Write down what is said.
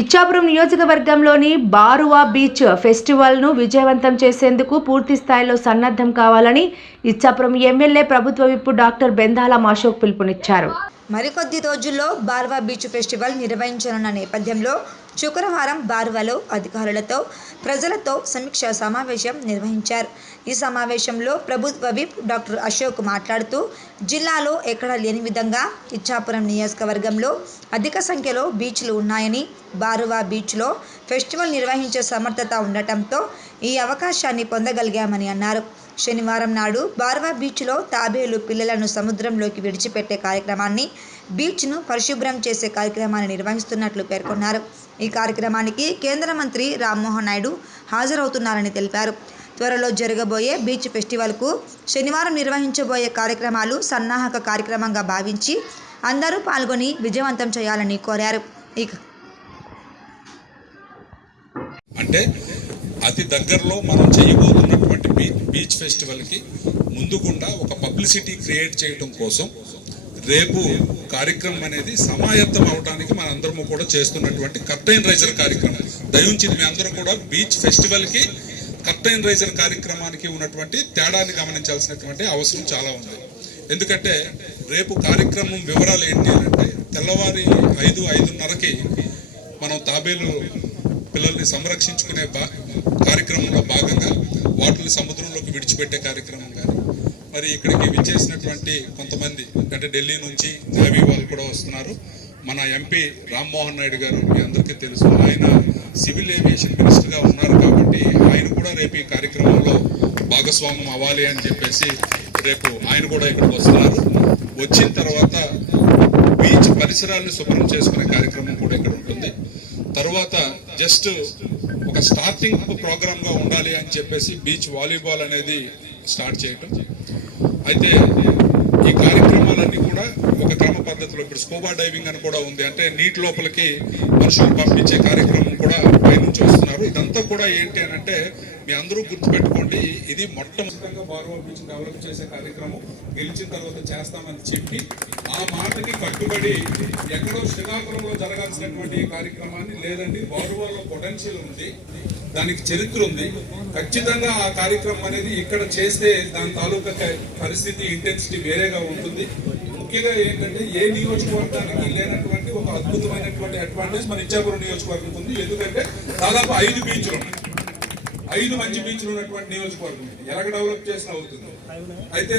ఇచ్చాపురం నియోజకవర్గంలోని బారువా బీచ్ ఫెస్టివల్ను విజయవంతం చేసేందుకు పూర్తి స్థాయిలో సన్నద్ధం కావాలని ఇచ్చాపురం ఎమ్మెల్యే ప్రభుత్వ విప్ డాక్టర్ బెందాలం అశోక్ పిలుపునిచ్చారు. మరికొద్ది రోజుల్లో బార్వా బీచ్ ఫెస్టివల్ నిర్వహించనున్న నేపథ్యంలో శుక్రవారం బార్వాలో అధికారులతో ప్రజలతో సమీక్ష సమావేశం నిర్వహించారు. ఈ సమావేశంలో ప్రభుత్వ విప్ డాక్టర్ అశోక్ మాట్లాడుతూ జిల్లాలో ఎక్కడా లేని విధంగా ఇచ్చాపురం నియోజకవర్గంలో అధిక సంఖ్యలో బీచ్లు ఉన్నాయని, బారువా బీచ్లో ఫెస్టివల్ నిర్వహించే సమర్థత ఉండటంతో ఈ అవకాశాన్ని పొందగలిగామని అన్నారు. శనివారం నాడు బార్వా బీచ్లో తాబేలు పిల్లలను సముద్రంలోకి విడిచిపెట్టే కార్యక్రమాన్ని, బీచ్ను పరిశుభ్రం చేసే కార్యక్రమాన్ని నిర్వహిస్తున్నట్లు పేర్కొన్నారు. ఈ కార్యక్రమానికి కేంద్ర మంత్రి రామ్మోహన్ నాయుడు హాజరవుతున్నారని తెలిపారు. త్వరలో జరగబోయే బీచ్ ఫెస్టివల్కు శనివారం నిర్వహించబోయే కార్యక్రమాలు సన్నాహక కార్యక్రమంగా భావించి అందరూ పాల్గొని విజయవంతం చేయాలని కోరారు. అంటే అతి దగ్గరలో మనం చేయబోతున్నటువంటి బీచ్ ఫెస్టివల్కి ముందుగుండా ఒక పబ్లిసిటీ క్రియేట్ చేయడం కోసం రేపు కార్యక్రమం అనేది సమాయత్తం అవడానికి మనందరము కూడా చేస్తున్నటువంటి కర్టైన్ రైజర్ కార్యక్రమం. దయించి మీ అందరూ కూడా బీచ్ ఫెస్టివల్కి కర్టైన్ రైజర్ కార్యక్రమానికి ఉన్నటువంటి తేడాన్ని గమనించాల్సినటువంటి అవసరం చాలా ఉంది. ఎందుకంటే రేపు కార్యక్రమం వివరాలు ఏంటి అంటే తెల్లవారి 5-5:30కి మనం తాబేలు పిల్లల్ని సంరక్షించుకునే కార్యక్రమంలో భాగంగా వాటిని సముద్రంలోకి విడిచిపెట్టే కార్యక్రమం కానీ, మరి ఇక్కడికి విచ్చేసినటువంటి కొంతమంది అంటే ఢిల్లీ నుంచి నేవీ వాళ్ళు కూడా వస్తున్నారు. మన ఎంపీ రామ్మోహన్ నాయుడు గారు మీ అందరికీ తెలుసు, ఆయన సివిల్ ఏవియేషన్ మినిస్టర్గా ఉన్నారు కాబట్టి ఆయన కూడా రేపు ఈ కార్యక్రమంలో భాగస్వామ్యం అవ్వాలి అని చెప్పేసి రేపు ఆయన కూడా ఇక్కడికి వస్తున్నారు. వచ్చిన తర్వాత బీచ్ పరిసరాలను శుభ్రం చేసుకునే కార్యక్రమం కూడా ఇక్కడ ఉంటుంది. తర్వాత జస్ట్ ఒక స్టార్టింగ్ ప్రోగ్రామ్గా ఉండాలి అని చెప్పేసి బీచ్ వాలీబాల్ అనేది స్టార్ట్ చేయటం. అయితే ఈ కార్యక్రమాలన్నీ కూడా ఒక క్రమ పద్ధతిలో ఇప్పుడు స్కూబా డైవింగ్ అని కూడా ఉంది, అంటే నీటి లోపలికి మనుషులు పంపించే కార్యక్రమం కూడా పైనుంచి వస్తున్నారు. ఇదంతా కూడా ఏంటి అని అంటే మీ అందరూ గుర్తుపెట్టుకోండి, ఇది మొట్టమొదటిగా బార్వా బీచ్ డెవలప్ చేసే కార్యక్రమం గెలిచిన తర్వాత చేస్తామని చెప్పి ఆ మాటకి కట్టుబడి ఎక్కడో శ్రీకాకుళంలో జరగాల్సినటువంటి కార్యక్రమాన్ని లేదండి బార్వాలో పొటెన్షియల్ ఉంది, దానికి చరిత్ర ఉంది, ఖచ్చితంగా ఆ కార్యక్రమం అనేది ఇక్కడ చేస్తే దాని తాలూకా పరిస్థితి ఇంటెన్సిటీ వేరేగా ఉంటుంది. ముఖ్యంగా ఏంటంటే ఏ నియోజకవర్గానికి లేనటువంటి ఒక అద్భుతమైనటువంటి అడ్వాంటేజ్ మన ఇచ్చాపురం నియోజకవర్గం ఉంది. ఎందుకంటే దాదాపు 5 బీచ్లు ఉన్నాయి, 5 మంచి బీచ్లు ఉన్నటువంటి నియోజకవర్గం ఎలాగ డెవలప్ చేసినా అవుతుంది. అయితే